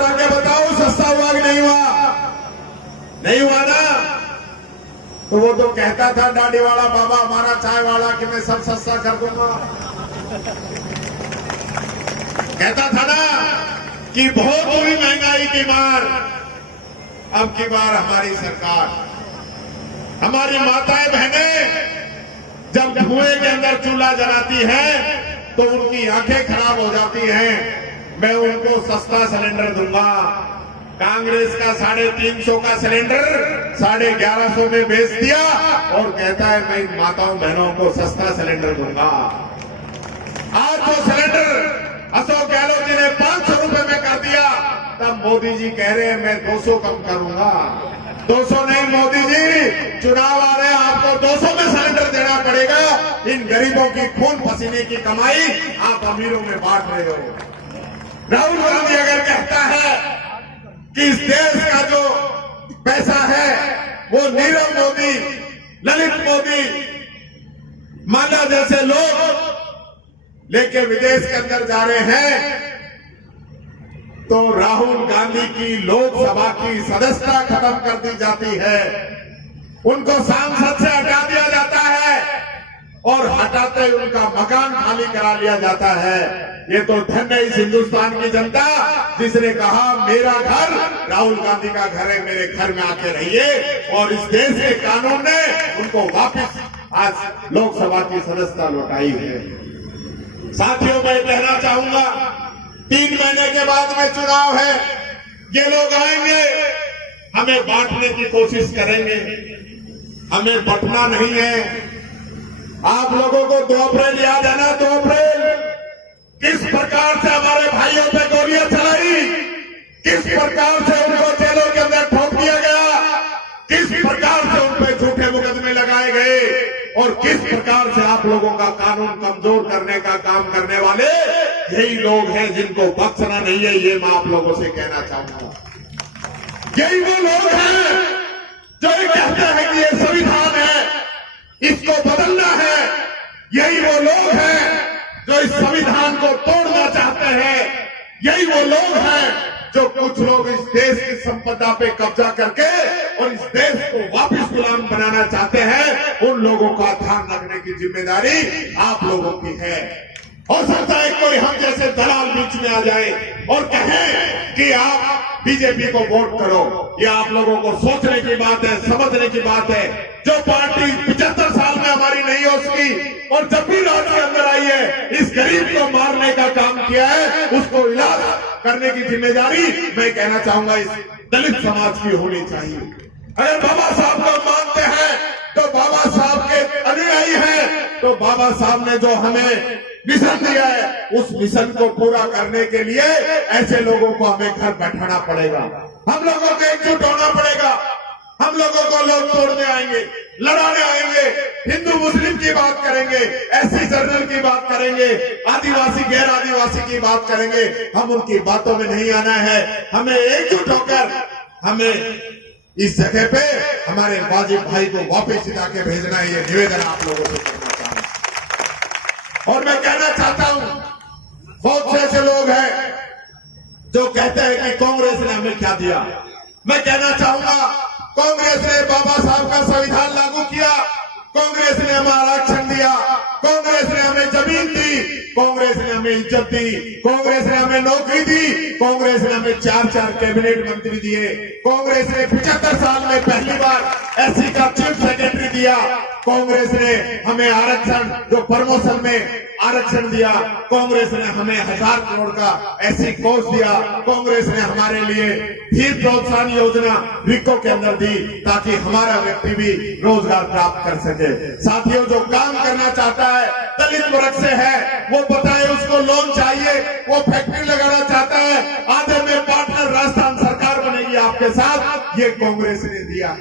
करा के बताओ सस्ता हुआ कि नहीं हुआ? नहीं हुआ ना। तो वो तो कहता था दाढ़ी वाला बाबा हमारा चाय वाला कि मैं सब सस्ता कर दूंगा, कहता था ना कि बहुत हुई महंगाई की मार। अब की बार हमारी सरकार, हमारी माताएं बहनें जब धुएं के अंदर चूल्हा जलाती हैं तो उनकी आंखें खराब हो जाती हैं। मैं उनको सस्ता सिलेंडर दूंगा। कांग्रेस का 350 का सिलेंडर 1150 में बेच दिया और कहता है मैं इन माताओं बहनों को सस्ता सिलेंडर दूंगा। आज जो सिलेंडर अशोक गहलोत जी ने 500 रुपए में कर दिया, तब मोदी जी कह रहे हैं मैं 200 कम करूंगा। 200 नहीं मोदी जी, चुनाव आ रहे हैं, आपको 200 में सिलेंडर देना पड़ेगा। इन गरीबों की खून पसीने की कमाई आप अमीरों में बांट रहे हो। राहुल गांधी अगर कहता है कि इस देश का जो पैसा है वो नीरव मोदी, ललित मोदी, माला जैसे लोग लेके विदेश के अंदर जा रहे हैं, तो राहुल गांधी की लोकसभा की सदस्यता खत्म कर दी जाती है, उनको सांसद से हटा दिया जाता है और हटाते ही उनका मकान खाली करा लिया जाता है। ये तो धन्य इस हिंदुस्तान की जनता जिसने कहा मेरा घर राहुल गांधी का घर है, मेरे घर में आके रहिए, और इस देश के कानून ने उनको वापस आज लोकसभा की सदस्यता लौटाई है। साथियों, मैं कहना चाहूंगा 3 महीने के बाद में चुनाव है, ये लोग आएंगे, हमें बांटने की कोशिश करेंगे, हमें बंटना नहीं है। आप लोगों को 2 अप्रैल याद है ना? 2 अप्रैल किस प्रकार से हमारे भाइयों पे गोलियां चलाई, किस प्रकार से उनको जेलों के अंदर ठोक दिया गया, किस प्रकार से उन पे झूठे मुकदमे लगाए गए, और किस प्रकार से आप लोगों का कानून कमजोर करने का काम करने वाले यही लोग हैं जिनको बख्शना नहीं है। ये मैं आप लोगों से कहना चाहूंगा। यही वो लोग हैं जो ये कहते हैं कि ये संविधान है, इसको बदलना है। यही वो लोग हैं जो इस संविधान को तोड़ना चाहते हैं। यही वो लोग हैं जो कुछ लोग इस देश की संपदा पे कब्जा करके और इस देश को वापस गुलाम बनाना चाहते हैं। उन लोगों का ध्यान रखने की जिम्मेदारी आप लोगों की है। हो सकता है कोई हम जैसे दलाल बीच में आ जाए और कहें कि आप बीजेपी को वोट करो। ये आप लोगों को सोचने की बात है, समझने की बात है। जो पार्टी 75 साल में हमारी नहीं हो सकी और जब भी राज के अंदर आई है इस गरीब को मारने का काम किया है, उसको इलाज करने की जिम्मेदारी मैं कहना चाहूंगा इस दलित समाज की होनी चाहिए। अगर बाबा साहब को मानते हैं तो बाबा साहब के अनुयायी हैं, तो बाबा साहब ने जो हमें मिशन दिया है उस मिशन को पूरा करने के लिए ऐसे लोगों को हमें घर बैठाना पड़ेगा। हम लोगों को एकजुट होना पड़ेगा। हम लोगों को लोग तोड़ने आएंगे, लड़ाने आएंगे, हिंदू मुस्लिम की बात करेंगे, एससी जनरल की बात करेंगे, आदिवासी गैर आदिवासी की बात करेंगे। हम उनकी बातों में नहीं आना है। हमें एकजुट होकर हमें इस जगह पे हमारे वाजिब भाई को वापस जिता के भेजना है। ये निवेदन आप लोगों से करना चाहता हूं। और मैं कहना चाहता हूं, बहुत से ऐसे लोग हैं जो कहते हैं कि कांग्रेस ने हमें क्या दिया। मैं कहना चाहूंगा कांग्रेस ने बाबा साहब का संविधान लागू किया, कांग्रेस ने हमें आरक्षण दिया, कांग्रेस ने हमें जमीन दी, कांग्रेस ने हमें इज्जत दी, कांग्रेस ने हमें नौकरी दी, कांग्रेस ने हमें 4 कैबिनेट मंत्री दिए, कांग्रेस ने 75 साल में पहली बार एससी का चीफ सेक्रेटरी दिया, कांग्रेस ने हमें आरक्षण जो प्रमोशन में आरक्षण दिया, कांग्रेस ने हमें 1000 करोड़ का ऐसी कोर्स दिया, कांग्रेस ने हमारे लिए भी प्रोत्साहन योजना रिको के अंदर दी ताकि हमारा व्यक्ति भी रोजगार प्राप्त कर सके। साथियों, जो काम करना चाहता है, दलित वर्ग से है, वो बताए उसको लोन चाहिए, वो फैक्ट्री लगाना चाहता है, आधे में पार्टनर राजस्थान सरकार बनेगी आपके साथ, ये कांग्रेस ने दिया।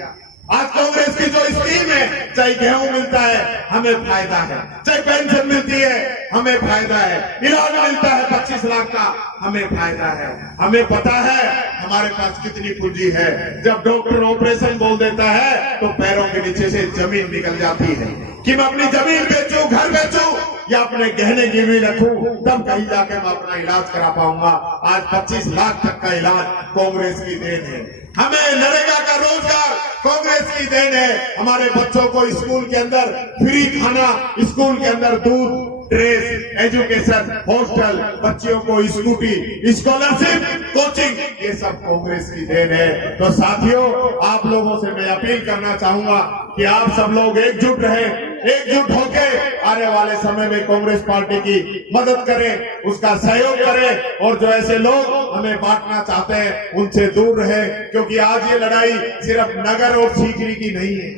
आज कांग्रेस की जो स्कीम है, चाहे गेहूं मिलता है हमें फायदा है, चाहे पेंशन मिलती है हमें फायदा है, इलाज मिलता है 25 लाख का हमें फायदा है। हमें पता है हमारे पास कितनी पूंजी है। जब डॉक्टर ऑपरेशन बोल देता है तो पैरों के नीचे से जमीन निकल जाती है कि मैं अपनी जमीन बेचूं, घर बेचूं, या अपने गहने गिरवी रखूं, तब कहीं जाके मैं अपना इलाज करा पाऊंगा। आज 25 लाख तक का इलाज कांग्रेस की देन है। हमें नरेगा का रोजगार कांग्रेस की देन है। हमारे बच्चों को स्कूल के अंदर फ्री खाना, स्कूल के अंदर दूध, ड्रेस, एजुकेशन, हॉस्टल, बच्चियों को स्कूटी, स्कॉलरशिप, कोचिंग, ये सब कांग्रेस की देन है। तो साथियों, आप लोगों से मैं अपील करना चाहूंगा कि आप सब लोग एकजुट रहें, एकजुट होके आने वाले समय में कांग्रेस पार्टी की मदद करें, उसका सहयोग करें, और जो ऐसे लोग हमें बांटना चाहते हैं उनसे दूर रहें। क्योंकि आज ये लड़ाई सिर्फ नगर और सीकरी की नहीं है,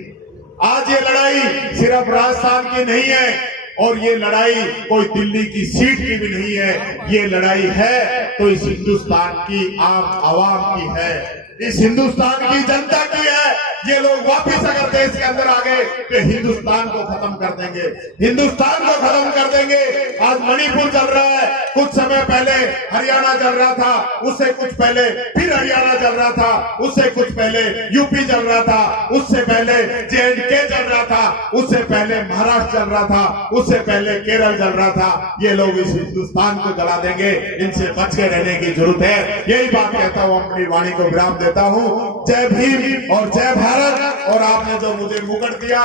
आज ये लड़ाई सिर्फ राजस्थान की नहीं है, और ये लड़ाई कोई दिल्ली की सीट की भी नहीं है। ये लड़ाई है तो इस हिंदुस्तान की आम आवाम की है, इस हिंदुस्तान की जनता की है। ये लोग वापिस अगर देश के अंदर आ गए तो हिंदुस्तान को खत्म कर देंगे, हिंदुस्तान को खत्म कर देंगे। आज मणिपुर चल रहा है, कुछ समय पहले हरियाणा चल रहा था, उससे कुछ पहले फिर हरियाणा चल रहा था, उससे कुछ पहले यूपी चल रहा था, उससे पहले J&K चल रहा था, उससे पहले महाराष्ट्र चल रहा था, उससे पहले केरल चल रहा था। ये लोग इस हिंदुस्तान को जला देंगे, इनसे बच के रहने की जरूरत है। यही बात कहता हूँ, अपनी वाणी को विराम देता हूँ। जय भीम और जय भारत। और आपने जो मुझे मुकुट दिया,